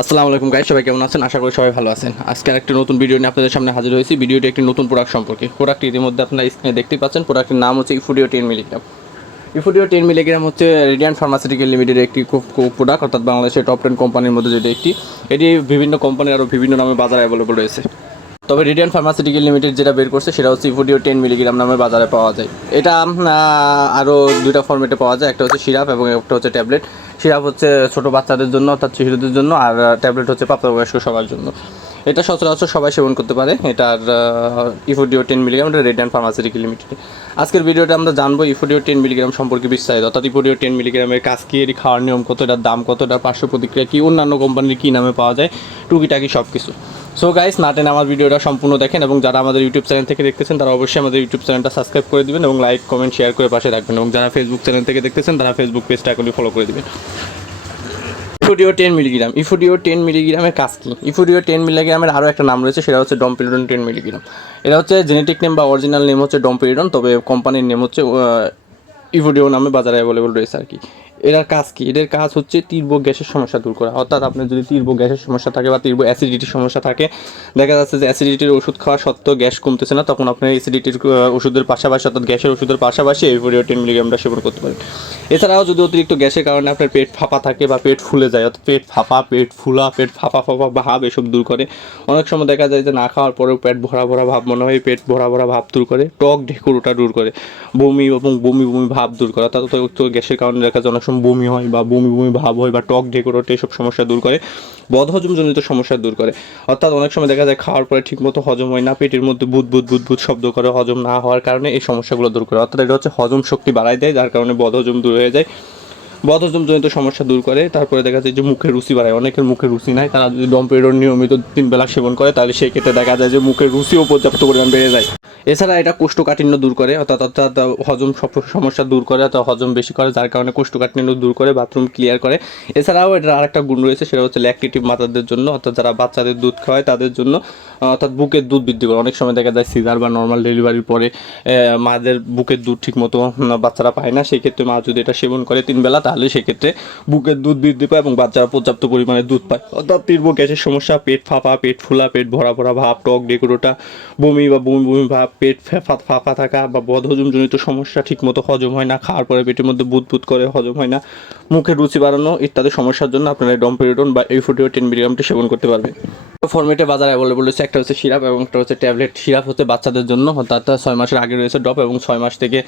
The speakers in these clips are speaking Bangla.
আসসালামু আলাইকুম গাইস, সবাই কেমন আছেন? আশা করি সবাই ভালো আছেন। আজকে একটা নতুন ভিডিও নিয়ে আপনাদের সামনে হাজির হয়েছি। ভিডিওটি একটি নতুন প্রোডাক্ট সম্পর্কে। প্রোডাক্টটি ইতিমধ্যে আপনারা স্ক্রিনে দেখতেই পাচ্ছেন। প্রোডাক্টের নাম হচ্ছে ইফুডিও 10 মিলিগ্রাম। ইফুডিও 10 মিলিগ্রাম হচ্ছে রেডিয়ান্ট ফার্মাসিউটিক্যাল লিমিটেডের একটি প্রোডাক্ট, অর্থাৎ বাংলাদেশের টপ 10 কোম্পানির মধ্যে যেটি একটি। এটি বিভিন্ন কোম্পানির আরও বিভিন্ন নামে বাজারে অ্যাভেলেবল রয়েছে। তবে রেডিয়ান্ট ফার্মাসিউটিক্যাল লিমিটেড যেটা বের করছে সেটা হচ্ছে ইফুডিও 10 মিলিগ্রাম নামে বাজারে পাওয়া যায়। এটা আরও দুইটা ফর্মেটে পাওয়া যায়, একটা হচ্ছে সিরাপ এবং একটা হচ্ছে ট্যাবলেট। সিরাপ হচ্ছে ছোটো বাচ্চাদের জন্য অর্থাৎ শিশুদের জন্য, আর ট্যাবলেট হচ্ছে প্রাপ্তবয়স্ক সবার জন্য। এটা সচরাচর সবাই সেবন করতে পারে। এটার ইফুডিও 10 মিলিগ্রাম, এটা রেডিয়ান্ট ফার্মাসিউটিক্যাল লিমিটেড। আজকের ভিডিওটা আমরা জানবো ইফুডিও 10 মিলিগ্রাম সম্পর্কে বিস্তারিত, অর্থাৎ ইফুডিও 10 মিলিগ্রামের কাজ কী, এর খাওয়ার নিয়ম কত, এটার দাম কত, এটার পার্শ্ব প্রতিক্রিয়া কী, অন্যান্য কোম্পানির কী নামে পাওয়া যায়, টুকিটাকি সব কিছু। সো গাইস, না টেনে আমার ভিডিওটা সম্পূর্ণ দেখেন, এবং যারা আমাদের ইউটিউব চ্যানেল থেকে দেখতেছেন তারা অবশ্যই আমাদের ইউটিউব চ্যানেলটা সাবস্ক্রাইব করে দিবেন এবং লাইক কমেন্ট শেয়ার করে পাশে রাখবেন, এবং যারা ফেসবুক চ্যানেল থেকে দেখতেছেন তারা ফেসবুক পেজটা এখনই ফলো করে দিবেন। ইফুডিও 10 মিলিগ্রাম। ইফুডিও 10 মিলিগ্রামের কাজ কী? ইফুডিও 10 মিলিগ্রামের আরও একটা নাম রয়েছে, সেটা হচ্ছে ডমপিরিডন 10 মিলিগ্রাম। এটা হচ্ছে জেনেটিক নেম বা অরিজিনাল নেম হচ্ছে ডমপিরিডন, তবে কোম্পানির নেম হচ্ছে ইফুডিও নামে বাজারে অ্যাভেলেবল রয়েছে আর কি। এটার কাজ কী? এটার কাজ হচ্ছে তীব্র গ্যাসের সমস্যা দূর করা, অর্থাৎ আপনার যদি তীব্র গ্যাসের সমস্যা থাকে বা তীব্র অ্যাসিডিটির সমস্যা থাকে, দেখা যাচ্ছে যে অ্যাসিডিটির ওষুধ খাওয়া সত্ত্বেও গ্যাস কমতেছে না, তখন আপনার অ্যাসিডিটির ওষুধের পাশাপাশি অর্থাৎ গ্যাসের ওষুধের পাশাপাশি ইফুডিও 10 মিলিগ্রামটা সেবন করতে পারেন। এছাড়াও যদি অতিরিক্ত গ্যাসের কারণে আপনার পেট ফাঁপা থাকে বা পেট ফুলে যায়, অর্থাৎ পেট ফাঁপা, পেট ফুলা, পেট ফাঁপা ফাঁপা ভাব এসব দূর করে। অনেক সময় দেখা যায় যে না খাওয়ার পরেও পেট ভরা ভরা ভাব মনে হয়, পেট ভরা ভরা ভাব দূর করে, টক ঢেকুরটা দূর করে, বমি এবং বমি বমি ভাব দূর করে, অর্থাৎ অতিরিক্ত গ্যাসের কারণে দেখা যায় অনেক সময় বমি হয় বা বমি বমি ভাব হয় বা টক ঢেকুরটা এসব সমস্যা দূর করে, বদহজমজনিত সমস্যা দূর করে। অর্থাৎ অনেক সময় দেখা যায় খাওয়ার পরে ঠিকমতো হজম হয় না, পেটের মধ্যে বুদ বুদ বুদ বুদ শব্দ করে, হজম না হওয়ার কারণে এই সমস্যাগুলো দূর করে। অর্থাৎ এটা হচ্ছে হজম শক্তি বাড়ায় দেয়, যার কারণে বদহজম দূর হয়ে যায়, বদহজমজনিত সমস্যা দূর করে। তারপরে দেখা যায় যে মুখের রুচি বাড়ায়। অনেকের মুখে রুচি নাই, তারা যদি ডমপিরিডন নিয়মিত 3 বেলা সেবন করে তাহলে সেই ক্ষেত্রে দেখা যায় যে মুখের রুচিও পর্যাপ্ত পরিমাণ বেড়ে যায়। এছাড়া এটা কোষ্ঠকাঠিন্য দূর করে, অর্থাৎ হজম সমস্যা দূর করে, অর্থাৎ হজম বেশি করে, যার কারণে কোষ্ঠকাঠিন্য দূর করে, বাথরুম ক্লিয়ার করে। এছাড়াও এটার আরেকটা গুণ রয়েছে, সেটা হচ্ছে ল্যাকটেটিভ মাতাদের জন্য, অর্থাৎ যারা বাচ্চাদের দুধ খাওয়ায় তাদের জন্য, অর্থাৎ বুকের দুধ বৃদ্ধি করে। অনেক সময় দেখা যায় সিজার বা নর্মাল ডেলিভারির পরে মাদের বুকের দুধ ঠিকমতো বাচ্চারা পায় না, সেই ক্ষেত্রে মা যদি এটা সেবন করে 3 বেলা তাহলে সেক্ষেত্রে বুকের দুধ বৃদ্ধি পায় এবং বাচ্চারা পর্যাপ্ত পরিমাণে দুধ পায়। অর্থাৎ তীব্র গ্যাসের সমস্যা, পেট ফাঁপা, পেট ফুলা, পেট ভরা ভরা ভাব, টক ডেকুরোটা, বমি বা বমি বমি ভাব, পেট ফাঁপা থাকা বা বদহজমজনিত সমস্যা, ঠিকমতো হজম হয় না, খাওয়ার পরে পেটের মধ্যে বুদ বুদ করে, হজম হয় না, মুখের রুচি বাড়ানো ইত্যাদি সমস্যার জন্য আপনারা ডমপিরিডন বা ইফুডিও 10 মিলিগ্রামটি সেবন করতে পারবেন। ফর্মেটে বাজারে অ্যাভেলেবল রয়েছে, একটা হচ্ছে সিরাপ এবং একটা হচ্ছে ট্যাবলেট। সিরাপ হচ্ছে বাচ্চাদের জন্য, অর্থাৎ 6 মাসের আগে রয়েছে ড্রপ, এবং 6 মাস থেকে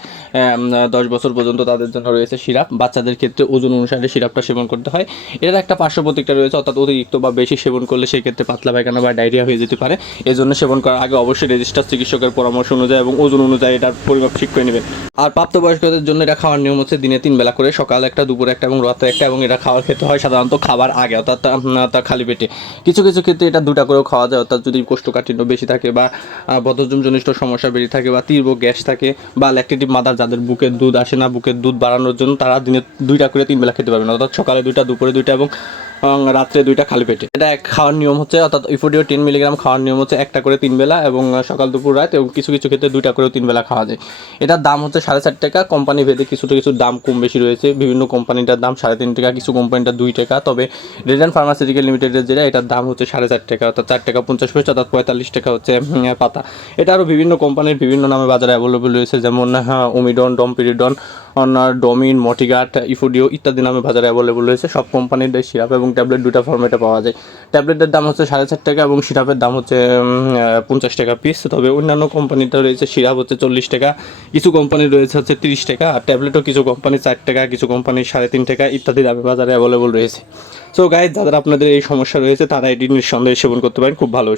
10 বছর পর্যন্ত তাদের জন্য রয়েছে সিরাপ। বাচ্চাদের ক্ষেত্রে ওজন অনুসারে সিরাপটা সেবন করতে হয়। এর একটা পার্শ্ব প্রতিক্রিয়া রয়েছে, অর্থাৎ অতিরিক্ত বা বেশি সেবন করলে সেক্ষেত্রে পাতলা পায়খানা বা ডায়রিয়া হয়ে যেতে পারে। এজন্য সেবন করার আগে অবশ্যই রেজিস্টার চিকিৎসকের পরামর্শ অনুযায়ী এবং ওজন অনুযায়ী এটার পরিমাপ ঠিক করে নেবেন। আর প্রাপ্তবয়স্কদের জন্য এটা খাওয়ার নিয়ম হচ্ছে দিনে 3 বেলা করে, সকাল একটা, দুপুরে একটা এবং রাতে একটা, এবং এটা খাওয়ার খেতে হয় সাধারণত খাবার আগে, অর্থাৎ তার খালি পেটে। কিছু কিছু ক্ষেত্রে এটা 2টা করেও খাওয়া যায়, অর্থাৎ যদি কোষ্ঠকাঠিন্য বেশি থাকে বা বদহজমজনিত সমস্যা বেশি থাকে বা তীব্র গ্যাস থাকে বা ল্যাকটেটিভ মাদার যাদের বুকের দুধ আসে না, বুকের দুধ বাড়ানোর জন্য তারা দিনে 2টা করে 3 বেলা খেতে পারবেন, অর্থাৎ সকালে 2টা, দুপুরে 2টা এবং রাত্রে 2টা খালি পেটে। এটা খাওয়ার নিয়ম হচ্ছে, অর্থাৎ ইফুডিও 10 মিলিগ্রাম খাওয়ার নিয়ম হচ্ছে 1টা করে 3 বেলা এবং সকাল দুপুর রাত, এবং কিছু কিছু ক্ষেত্রে 2টা করেও 3 বেলা খাওয়া যায়। এটার দাম হচ্ছে 4.5 টাকা। কোম্পানি ভেদে কিছু দাম কম বেশি রয়েছে। বিভিন্ন কোম্পানিটার দাম 3.5 টাকা, কিছু কোম্পানিটার 2 টাকা। তবে রেডিয়ান্ট ফার্মাসিউটিক্যাল লিমিটেডের যেটা, এটার দাম হচ্ছে 4.5 টাকা, অর্থাৎ 4 টাকা 50 পয়সা, অর্থাৎ 45 টাকা হচ্ছে পাতা। এটা আরও বিভিন্ন কোম্পানির বিভিন্ন নামে বাজারে অ্যাভেলেবল রয়েছে, যেমন ওমিডন, ডমপিরিডন, ডমিন, মটিগাট, ইফুডিও ইত্যাদি নামে বাজারে অ্যাভেলেবল রয়েছে। সব কোম্পানির সিরাপ এবং ট্যাবলেট 2টা ফর্মেটে পাওয়া যায়। ট্যাবলেটের দাম হচ্ছে 4.5 টাকা এবং সিরাপের দাম হচ্ছে 50 টাকা পিস। তবে অন্যান্য কোম্পানিটা রয়েছে, সিরাপ হচ্ছে 40 টাকা, কিছু কোম্পানি রয়েছে হচ্ছে 30 টাকা, আর ট্যাবলেটও কিছু কোম্পানি 4 টাকা, কিছু কোম্পানি 3.5 টাকা ইত্যাদি দামে বাজারে অ্যাভেলেবল রয়েছে। সো গাইজ, যাদের আপনাদের এই সমস্যা রয়েছে তারা এটি নিঃসন্দেহে সেবন করতে পারেন, খুব ভালো।